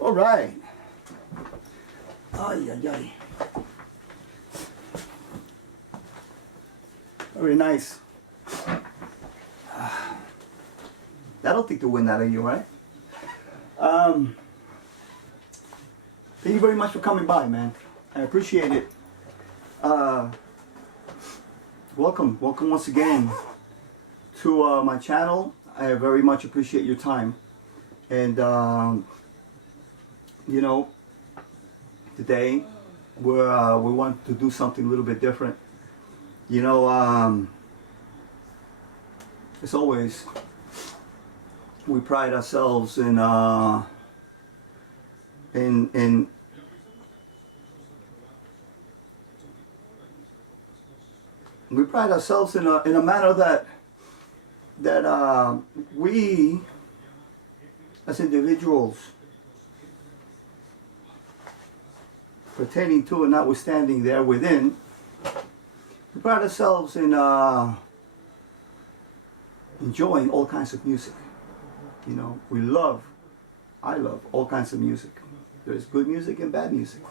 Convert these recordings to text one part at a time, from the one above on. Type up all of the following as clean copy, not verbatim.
All right. Ay, ay, ay. Very nice. That'll take the wind out of you, right? Thank you very much for coming by, man. I appreciate it. Welcome once again to my channel. I very much appreciate your time. And you know, today we want to do something a little bit different. You know, as always, we pride ourselves in we pride ourselves in a manner that we as individuals, pertaining to and notwithstanding there within, we pride ourselves in enjoying all kinds of music. You know, I love all kinds of music. There's good music and bad music,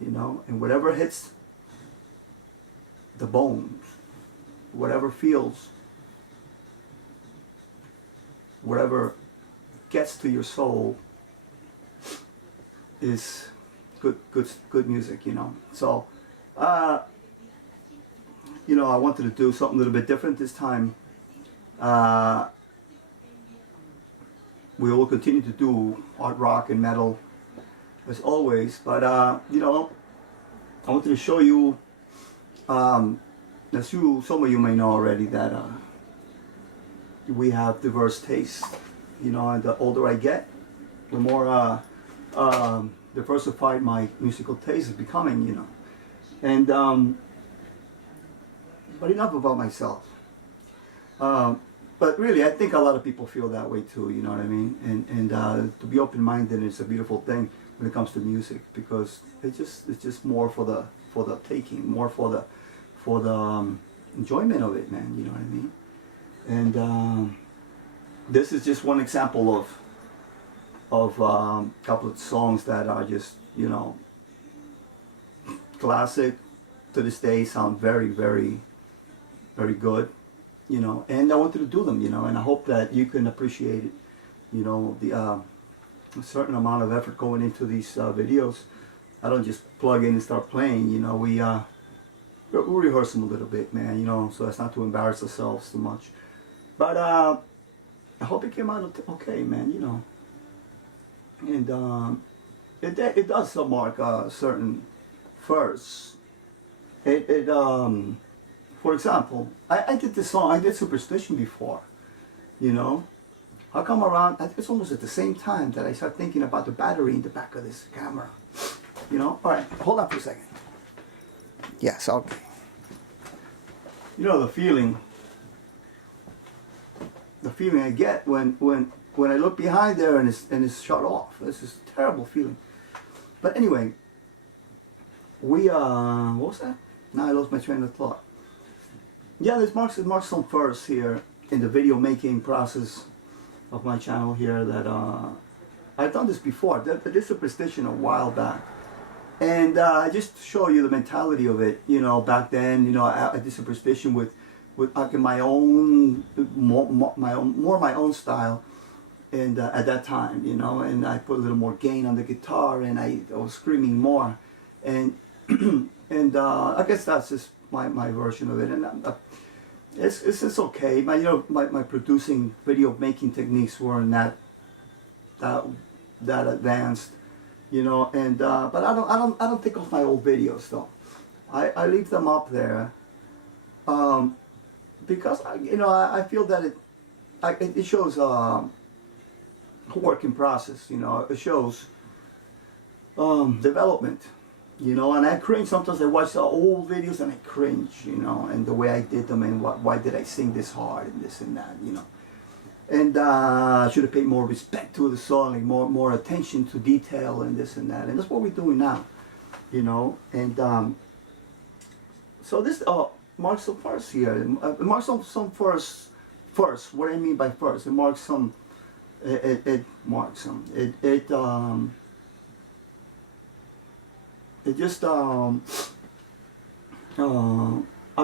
you know, and whatever hits the bones, whatever feels, whatever gets to your soul is good music, you know. So, you know, I wanted to do something a little bit different this time. We will continue to do art rock and metal as always, but you know, I wanted to show you, as some of you may know already, that we have diverse tastes. You know, and the older I get, the more diversified my musical taste is becoming, you know. And but enough about myself. But really, I think a lot of people feel that way too. You know what I mean? And to be open-minded is a beautiful thing when it comes to music, because it's just more for the taking, more for the enjoyment of it, man. You know what I mean? And this is just one example of a couple of songs that are just, you know, classic to this day, sound very, very, very good, you know, and I wanted to do them, you know, and I hope that you can appreciate it, you know, the a certain amount of effort going into these videos. I don't just plug in and start playing, you know, we rehearse them a little bit, man, you know, so as not to embarrass ourselves too much. But I hope it came out okay, man, you know. And it does mark a certain first. For example, I did this song, I did Superstition before, you know. How come around, I think it's almost at the same time that I start thinking about the battery in the back of this camera, you know. All right, hold on for a second. Yes, okay. You know the feeling I get when I look behind there and it's shut off. This is a terrible feeling. But anyway, we what was that? Now I lost my train of thought. Yeah, this marks some first here in the video making process of my channel here. That I've done this before. I did Superstition a while back, and just to show you the mentality of it. You know, back then, you know, I did Superstition with my own my own style, and at that time, you know, and I put a little more gain on the guitar, and I was screaming more, and and I guess that's just my version of it, and it's okay. You know, my producing video making techniques weren't that advanced, you know, and but I don't think of my old videos though. I leave them up there. Because you know, I feel that it shows a work in process. You know, it shows development. You know, and I cringe sometimes. I watch the old videos and I cringe. You know, and the way I did them, and why did I sing this hard and this and that. You know, and I should have paid more respect to the song, like more attention to detail and this and that. And that's what we're doing now. You know, and so this marks some first here. It marks some first. What I mean by first, it marks some. It marks some. it just I've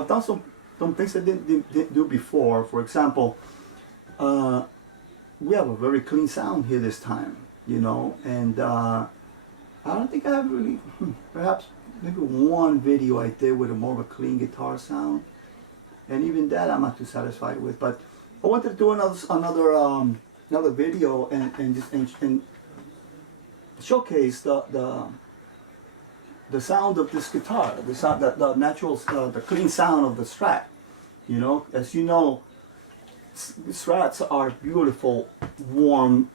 done some things I didn't do before. For example, we have a very clean sound here this time, you know, and I don't think I have really, perhaps maybe one video I did with a more of a clean guitar sound, and even that I'm not too satisfied with. But I wanted to do another video and just showcase the sound of this guitar, the sound, the natural, the clean sound of the Strat. You know, as you know, Strats are beautiful, warm,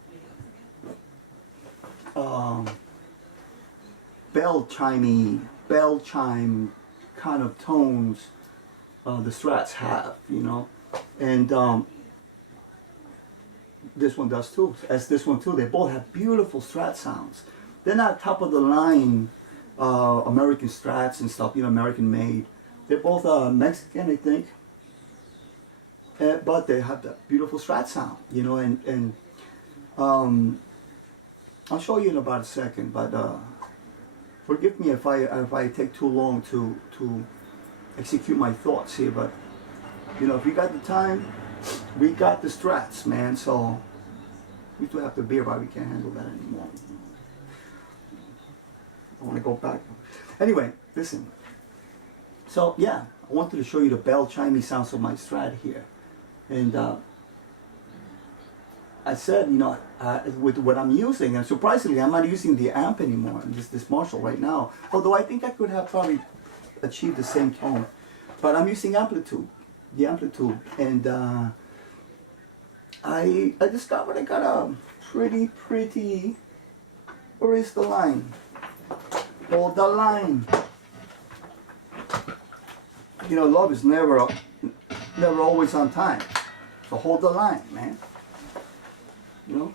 bell chime kind of tones the Strats have, you know, and this one does too, as this one too. They both have beautiful Strat sounds. They're not top of the line American Strats and stuff, you know, American made. They're both Mexican, I think, but they have that beautiful Strat sound, you know, and I'll show you in about a second, but forgive me if I take too long to execute my thoughts here, but you know, if you got the time, we got the Strats, man, so we still have the beer, but we can't handle that anymore. I want to go back. Anyway, listen. So yeah, I wanted to show you the bell chimey sounds of my Strat here, and I said, you know, with what I'm using, and surprisingly, I'm not using the amp anymore. This Marshall right now, although I think I could have probably achieved the same tone, but I'm using amplitude, the amplitude, and I discovered I got a pretty. Where is the line? Hold the line. You know, love is never always on time. So hold the line, man. You know?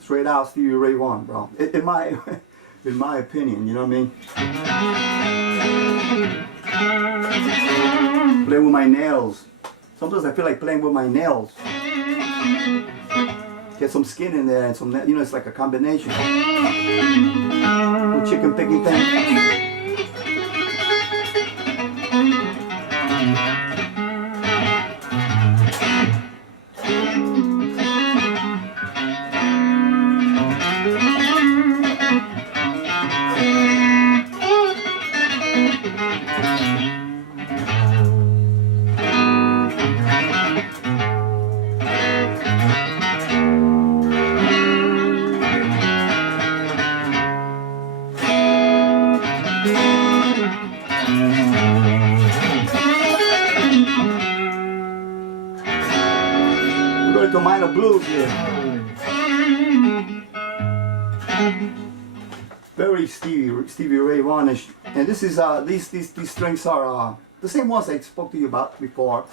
Straight out Stevie Ray Vaughan, bro. In my opinion, you know what I mean? Play with my nails. Sometimes I feel like playing with my nails. Get some skin in there and some, you know, it's like a combination. Little chicken picking thing. To minor blues here. Very Stevie Ray Vaughan-ish. And this is these strings are the same ones I spoke to you about before.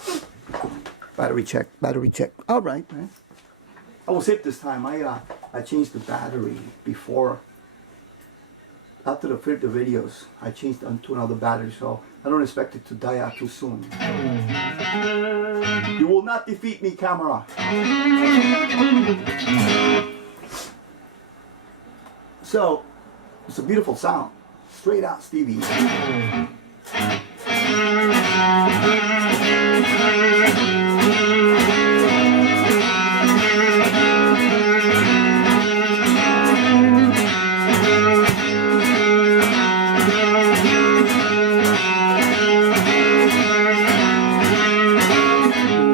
Battery check. All right, man. I was hip this time. I changed the battery before. After the videos, I changed to another battery, so I don't expect it to die out too soon. You will not defeat me, camera. So, it's a beautiful sound. Straight out Stevie.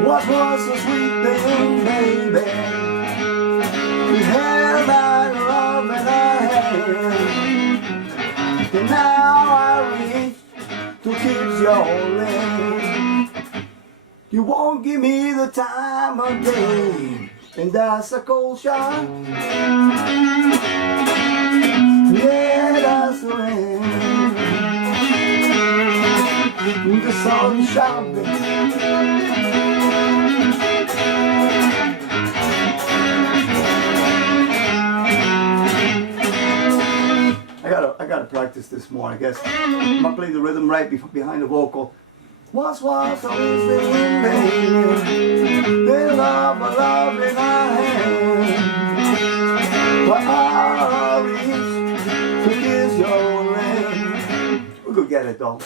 What was the sweet thing, baby? We had that love in our hand, and now I reach to kiss your lips. You won't give me the time of day, and that's a cold shot. Yeah, that's the rain. The sun shining. I gotta practice this more, I guess. I'm gonna play the rhythm right behind the vocal. What's always the wind, baby? They love in our hand. Paris to kiss your ring. We could get it though.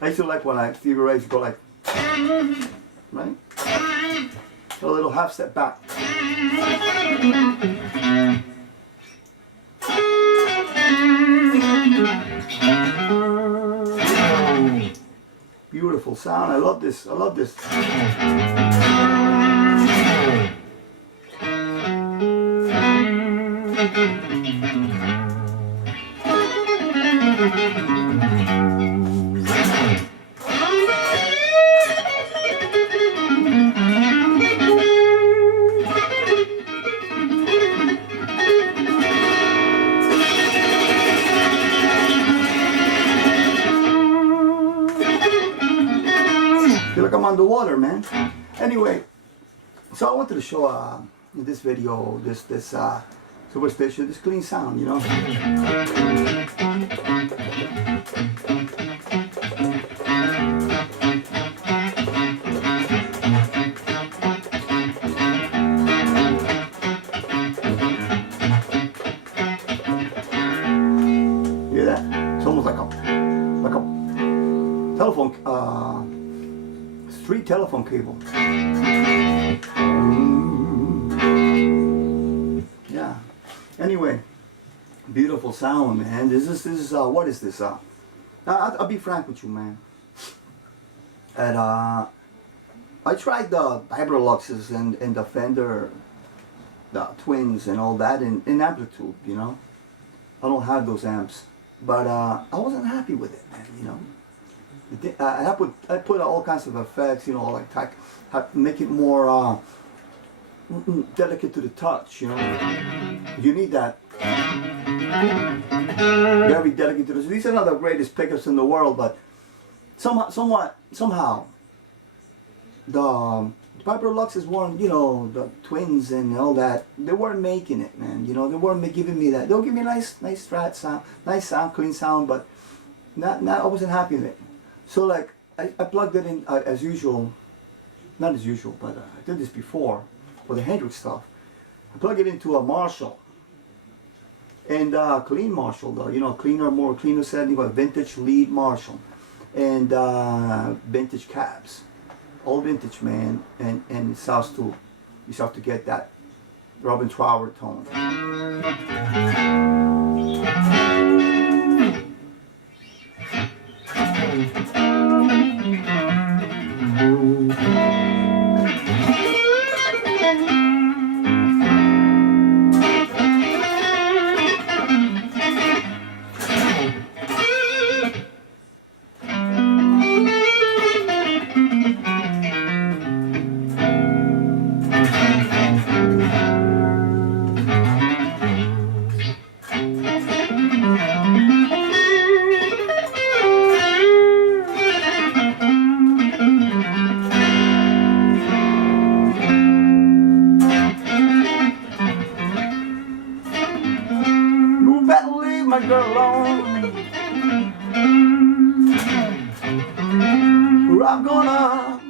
I used to like when Stevie Ray used to go like, right? A little half step back. Beautiful sound. I love this. I love this. Feel like I'm underwater, man. Anyway, so I wanted to show in this video this Superstition, this clean sound, you know. Hear that? It's almost like a telephone street telephone cable. Yeah. Anyway, beautiful sound, man. This is what is this? I'll be frank with you, man. And I tried the Vibroluxes and the Fender, the Twins and all that in amplitude, you know. I don't have those amps, but I wasn't happy with it, man. You know. I put all kinds of effects, you know, like make it more delicate to the touch, you know. You need that very delicate to the touch. These are not the greatest pickups in the world, but somehow the Vibroluxes weren't, you know, the Twins and all that. They weren't making it, man. You know, they weren't giving me that. They'll give me a nice strat sound, nice sound, clean sound, but not I wasn't happy with it. So like I plugged it in as usual, not as usual, but I did this before for the Hendrix stuff. I plug it into a Marshall, and clean Marshall though, you know, more cleaner setting, but vintage lead Marshall, and vintage cabs, all vintage, man, and it starts to get that Robin Trower tone. My girl alone, or I'm gonna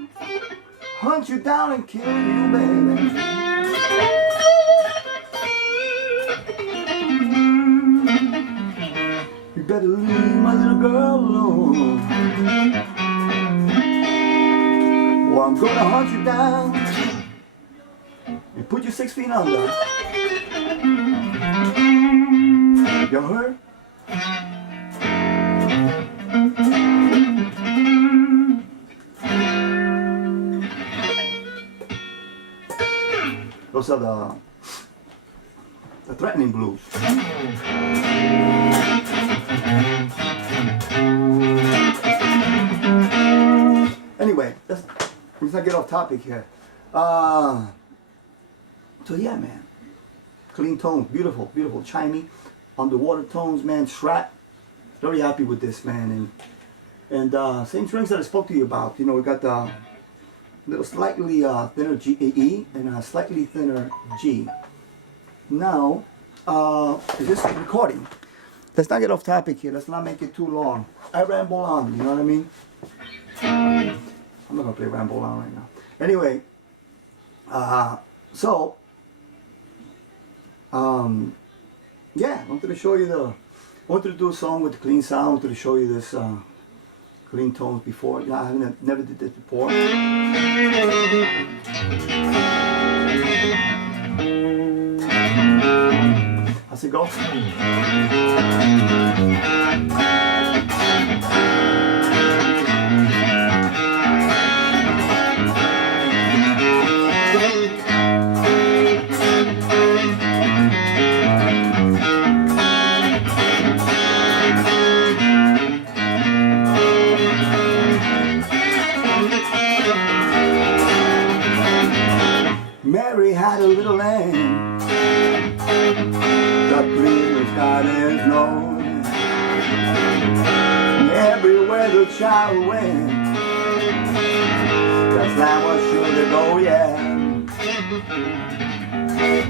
hunt you down and kill you, baby. You better leave my little girl alone, or I'm gonna hunt you down and put you 6 feet under. You heard? Those are the threatening blues. Anyway, let's not get off topic here. So yeah, man, clean tones, beautiful, chimey. Underwater tones, man, strat. Very happy with this, man, and same strings that I spoke to you about. You know, we got the little slightly thinner E and a slightly thinner G. Now, is this recording? Let's not get off topic here. Let's not make it too long. I ramble on. You know what I mean? I'm not gonna play ramble on right now. Anyway, So, yeah, I wanted to show you I wanted to do a song with clean sound. I wanted to show you this clean tones before. You know, I never did this before. How's it go? Mary had a little lamb, the prettiest God is known. And everywhere the child went, that lamb was sure to go, yeah.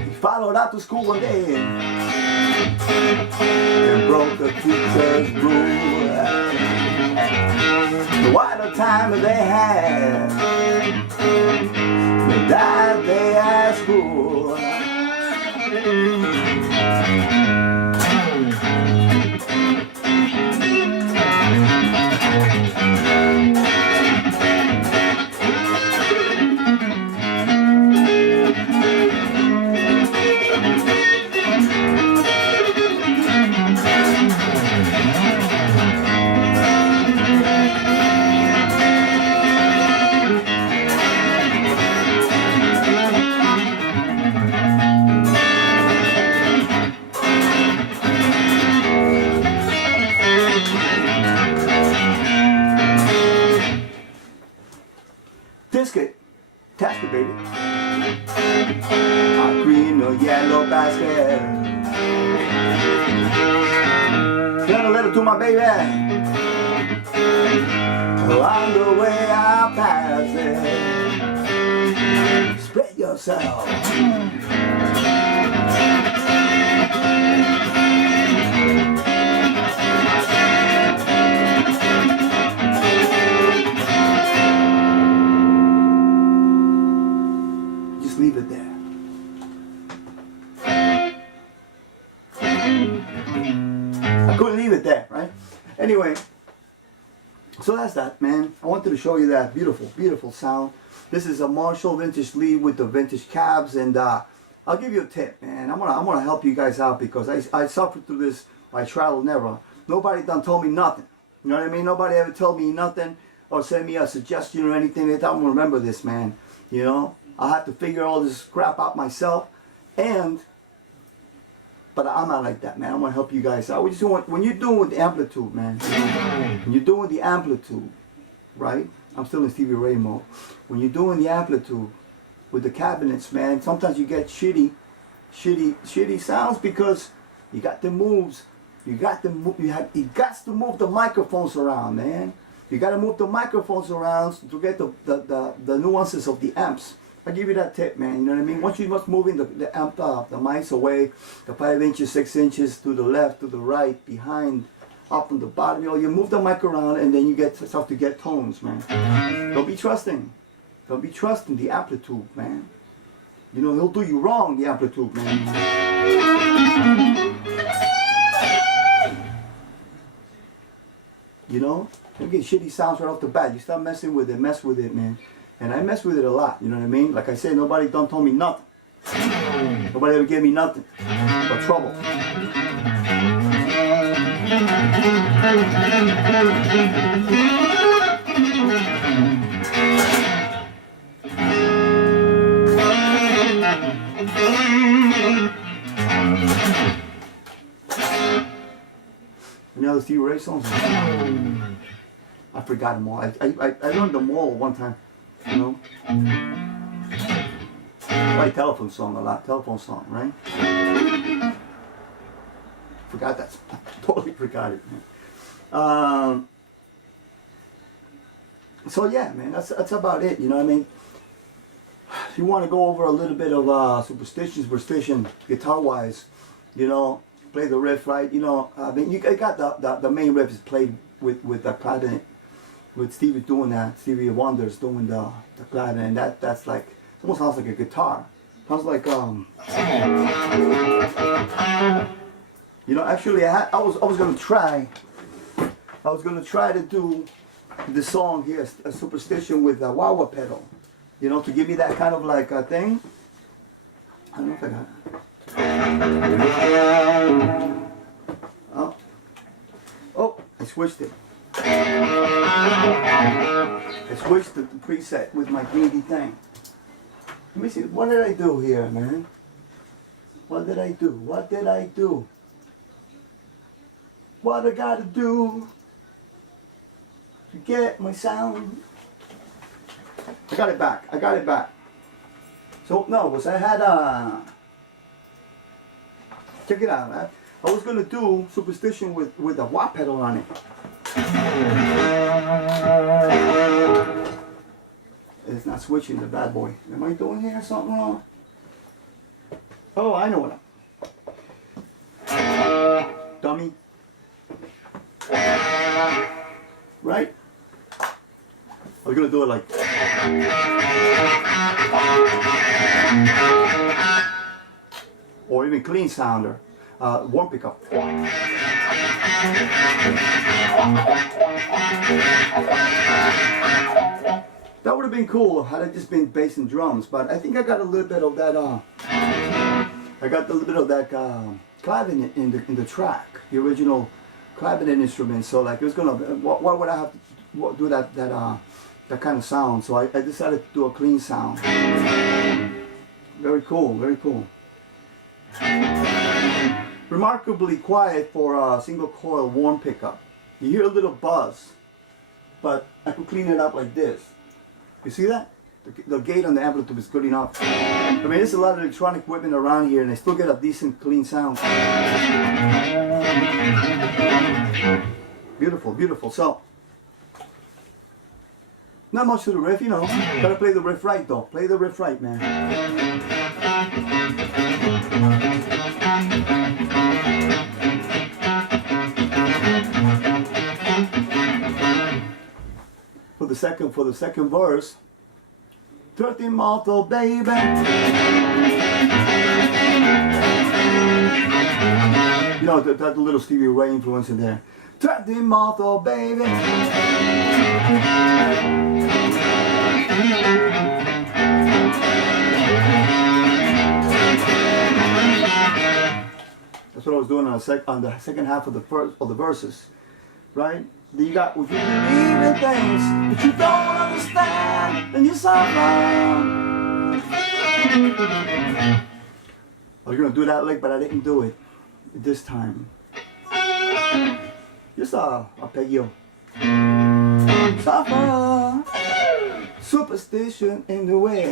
He followed out to school one day and broke the teacher's rule. What a time they had, that day at school. Tasket, baby. A green or yellow basket. Send a letter to my baby. On the way I pass it. Spread yourself. Leave it there. I couldn't leave it there, right? Anyway, so that's that, man. I wanted to show you that beautiful, beautiful sound. This is a Marshall vintage lead with the vintage cabs, and I'll give you a tip, man. I'm gonna help you guys out because I suffered through this by trial and error. Nobody done told me nothing. You know what I mean? Nobody ever told me nothing or sent me a suggestion or anything. They thought I'm gonna remember this, man. You know? I have to figure all this crap out myself, but I'm not like that, man. I'm gonna help you guys out. When you're doing with the amplitude, man, when you're doing the amplitude, right? I'm still in Stevie Ray mode. When you're doing the amplitude with the cabinets, man, sometimes you get shitty sounds because you got the moves. You got to move the microphones around, man. You got to move the microphones around to get the nuances of the amps. I give you that tip, man. You know what I mean? Once you must moving the amp up, the mics away, the 5 inches, 6 inches to the left, to the right, behind, up on the bottom. You know, you move the mic around, and then you start to get tones, man. Don't be trusting. Don't be trusting the amplitude, man. You know, he'll do you wrong, the amplitude, man. You know, you get shitty sounds right off the bat. You start messing with it, man. And I mess with it a lot, you know what I mean? Like I said, nobody done told me nothing. Nobody ever gave me nothing but trouble. Any other Stevie Ray songs? I forgot them all. I learned them all one time. You know, I like telephone song a lot. Telephone song, right? Forgot that. Totally forgot it, man. So yeah, man, that's about it. You know what I mean? If you want to go over a little bit of superstition, guitar-wise, you know, play the riff right. You know, I mean, you got the main riff is played with the clarinet. With Stevie doing that, Stevie Wonder's doing the clarinet, and that's like Almost sounds like a guitar. Sounds like you know, actually I was gonna try to do the song here, a Superstition, with a wah-wah pedal. You know, to give me that kind of like a thing. I don't know if I got it. Oh. Oh, I switched it. I switched the preset with my greedy thing. Let me see, what did I do here, man? What did I do? What did I do? What I gotta do to get my sound? I got it back. I got it back. So no, was I had check it out. I was gonna do Superstition with a wah pedal on it. It's not switching, the bad boy. Am I doing here something wrong? Oh, I know what dummy. Right? I was gonna do it like or even clean sounder, one pickup. That would have been cool had it just been bass and drums, but I think I got a little bit of that. I got a little bit of that clavinet in the track, the original clavinet instrument. So like it was gonna. Why would I have to do that kind of sound? So I decided to do a clean sound. Very cool, very cool. Remarkably quiet for a single coil warm pickup. You hear a little buzz, but I could clean it up like this. You see that? The gate on the amplitude is good enough. I mean, there's a lot of electronic equipment around here, and I still get a decent, clean sound. Beautiful, beautiful. So, not much to the riff, you know. Gotta play the riff right, though. Play the riff right, man. For the second verse, 13 motto, baby. You know, that little Stevie Ray influence in there. 13 motto, baby. That's what I was doing on the second half of the verses, right? Then you got, if you believe in things that you don't understand, then you suffer. I was gonna do that lick, but I didn't do it this time. Just a arpeggio. Suffer. Superstition in the way.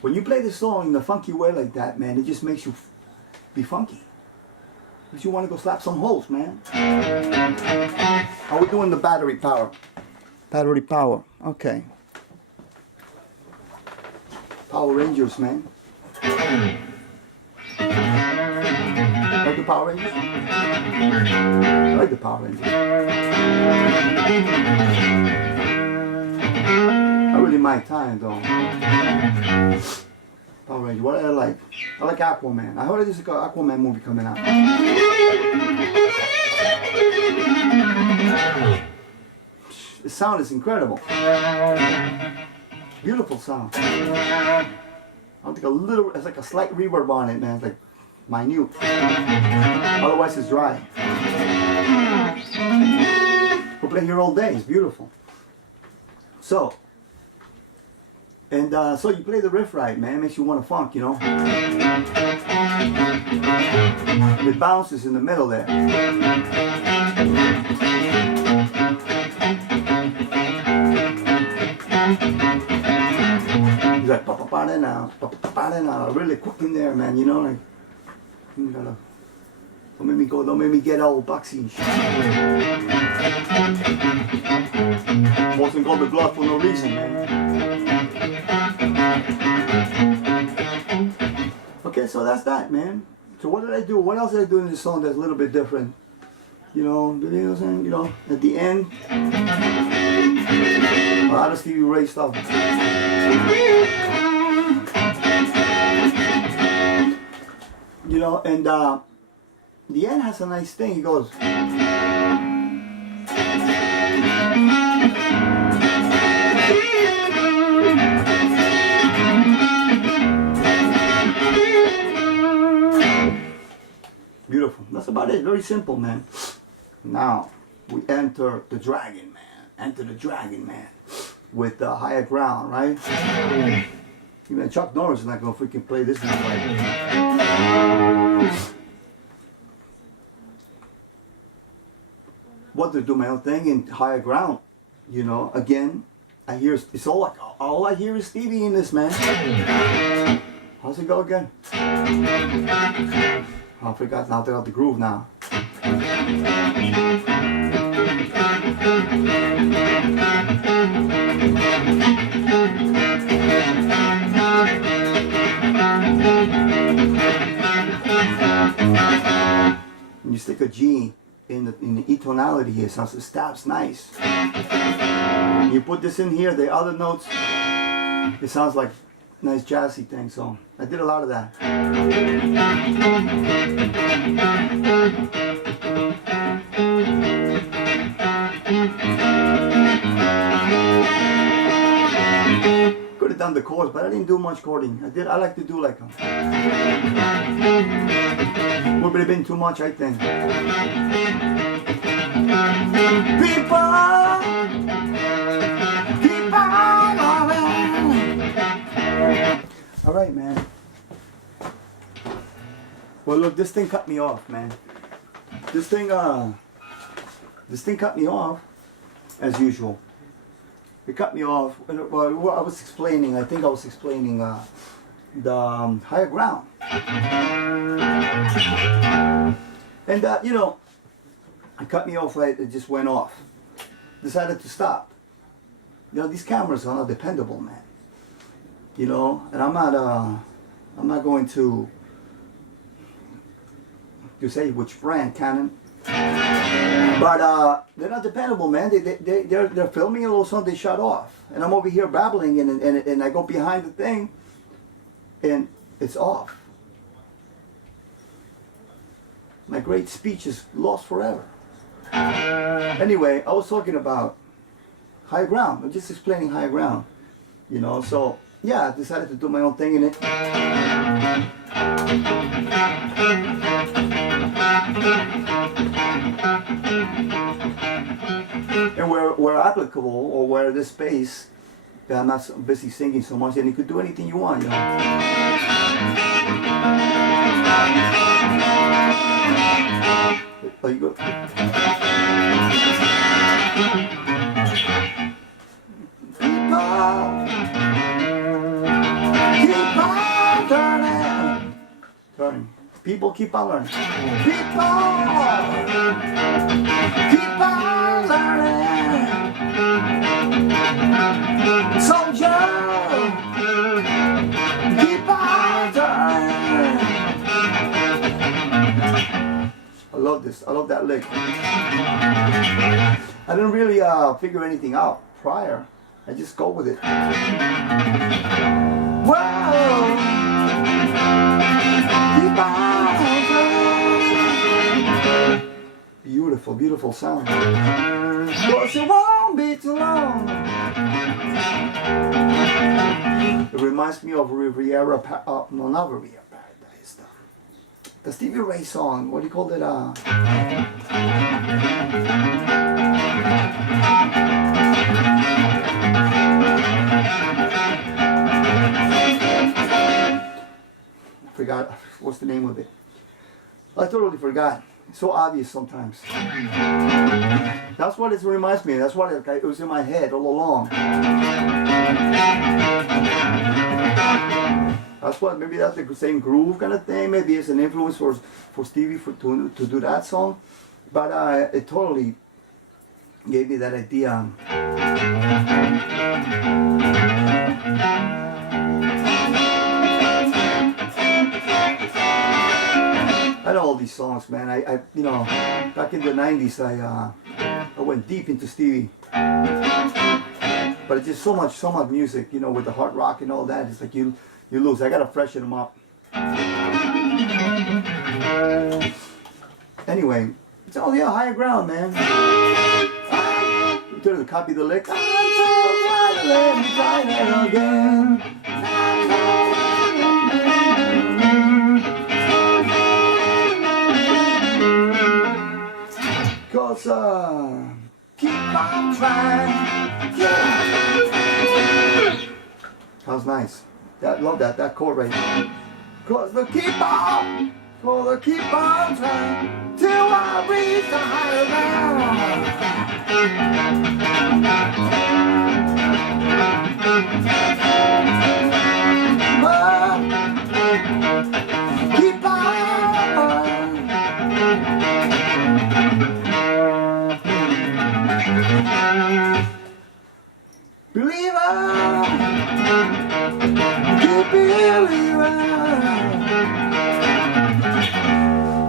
When you play the song in a funky way like that, man, it just makes you be funky. Makes you want to go slap some holes, man. How we doing the battery power? Battery power. Okay. Power Rangers, man. Like the Power Rangers? I like the Power Rangers. I really like time though. Power Rangers. What do I like? I like Aquaman. I heard there's an Aquaman movie coming out. The sound is incredible. Beautiful sound. I think it's like a slight reverb on it, man. It's like minute. Otherwise it's dry. We'll play here all day. It's beautiful. So, so you play the riff right, man. It makes you want to funk, you know. It bounces in the middle there. He's like pa-pa-pa-da-now, pa-pa-pa-da-now, really quick in there, man, you know, like, you gotta, don't make me get all boxy and shit. Wasn't got the blood for no reason, man. Okay, so that's that, man. So what did I do? What else did I do in this song that's a little bit different? You know what I'm saying? You know, at the end, a lot of Stevie Ray stuff. You know, and the end has a nice thing. He goes. Beautiful. That's about it. Very simple, man. Now we enter the Dragon Man. Enter the Dragon Man with the higher ground, right? Even Chuck Norris is not gonna freaking play this way. What to do my own thing in higher ground, you know. Again, I hear it's all I hear is Stevie in this, man. How's it go again? I forgot how to get the groove now. When you stick a G in the E tonality here, it stops nice. You put this in here, the other notes, it sounds like nice jazzy thing, so I did a lot of that. Could have done the chords, but I didn't do much chording. I like to do like a would have been too much, I think. All right, man. Well, look, this thing cut me off, man. This thing cut me off, as usual. It cut me off. Well, I was explaining. I think I was explaining the higher ground. And you know, it cut me off. Right, it just went off. Decided to stop. You know, these cameras are not dependable, man. You know, and I'm not going to say which brand, Canon, but they're not dependable, man. They're filming a little something, they shut off, and I'm over here babbling, and I go behind the thing, and it's off. My great speech is lost forever. Anyway, I was talking about high ground. I'm just explaining high ground, you know. So yeah, I decided to do my own thing in it. And where applicable, or where this space, I'm not so busy singing so much, and you could do anything you want, you know. Oh, you go. People keep on learning. Keep on learning. Soldier, keep on learning. I love this. I love that lick. I didn't really figure anything out prior. I just go with it. Whoa. Beautiful, beautiful sound. Cause it won't be too long. It reminds me of Riviera, no, not Riviera Paradise. The Stevie Ray song. What do you call it? I forgot. What's the name of it? I totally forgot. It's so obvious sometimes. That's what it reminds me. That's what it was in my head all along. That's what, maybe that's the same groove kind of thing. Maybe it's an influence for Stevie to do that song. But it totally gave me that idea. I know all these songs. songs, man. I you know, back in the 90s, I went deep into Stevie. But it's just so much music, you know, with the hard rock and all that. It's like you lose. I gotta freshen them up. Anyway, it's all higher ground, man. You to copy the lick. I'm so glad to let me try it again. Cause keep on trying. Yeah. Sounds nice. Love that chord right there. Cause we'll keep on trying till I reach the higher ground. Keep on. Believer, keep believing.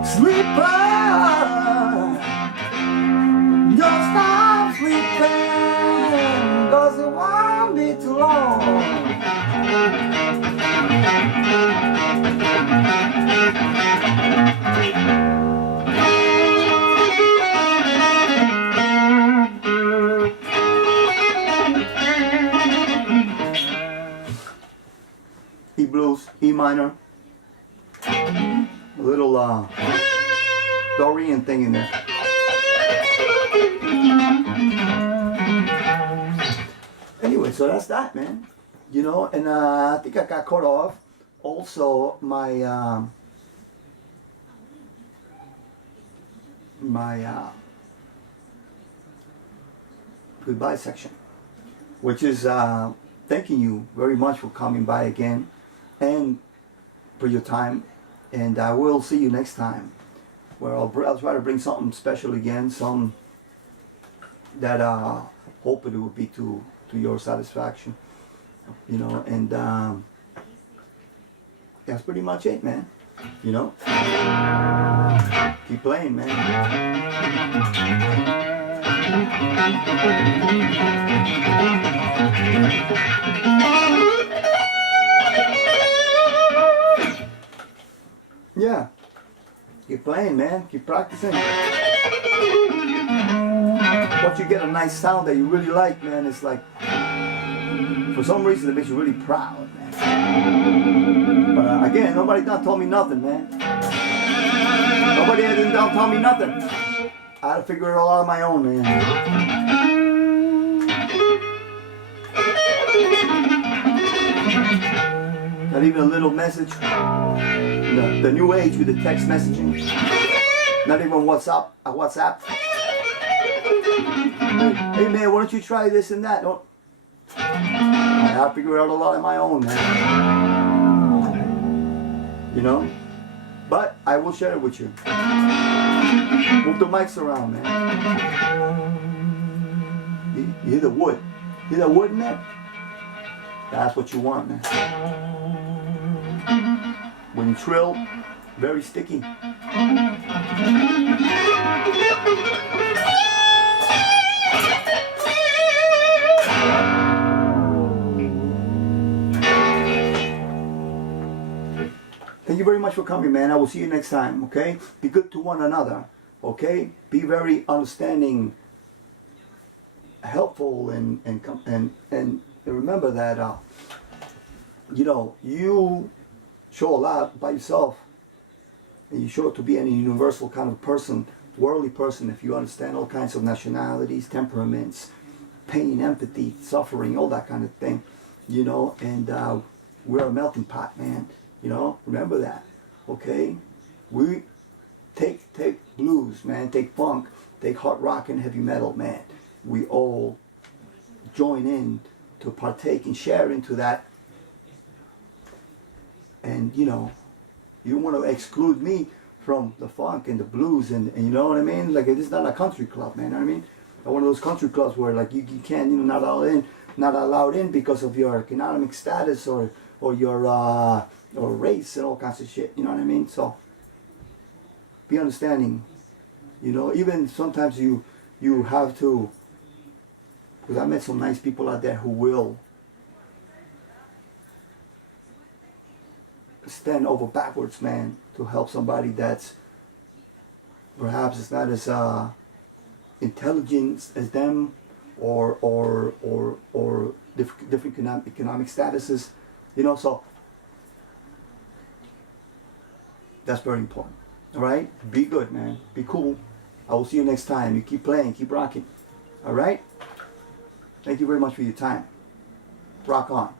Sleeper, don't stop sleeping, cause it won't be too long. E blues, E minor, a little Dorian thing in there. Anyway, so that's that, man. You know, and I think I got cut off. Also, my goodbye section, which is thanking you very much for coming by again and for your time. And I will see you next time, where I'll try to bring something special again, some that hope it will be to your satisfaction, you know. And that's pretty much it, man. You know, keep playing, man. Yeah, keep playing, man. Keep practicing. Once you get a nice sound that you really like, man, it's like, for some reason it makes you really proud, man. But again, nobody done told me nothing, man. Nobody done told me nothing. I had to figure it all out on my own, man. Not even a little message. The new age with the text messaging. Not even WhatsApp. Hey man, why don't you try this and that? Don't. I have to figure it out a lot on my own, man. You know? But I will share it with you. Move the mics around, man. You hear the wood? You hear the wood in there? That's what you want, man. When you trill, very sticky. Thank you very much for coming, man. I will see you next time, okay? Be good to one another, okay? Be very understanding, helpful, and remember that, you know, you show a lot by yourself, and you show to be a universal kind of person, worldly person, if you understand all kinds of nationalities, temperaments, pain, empathy, suffering, all that kind of thing, you know. And we're a melting pot, man. You know, remember that, okay? We take blues, man, take funk, take hard rock and heavy metal, man. We all join in to partake and share into that. And, you know, you want to exclude me from the funk and the blues and you know what I mean? Like, it's not a country club, man, you know what I mean? One of those country clubs where, like, you can't, you know, not allowed in because of your economic status or your or race and all kinds of shit, you know what I mean? So be understanding. You know, even sometimes you have to, because I met some nice people out there who will stand over backwards, man, to help somebody that's perhaps is not as intelligent as them, or different economic statuses, you know. So that's very important. All right, be good, man. Be cool. I will see you next time. You keep playing, keep rocking. All right. Thank you very much for your time. Rock on.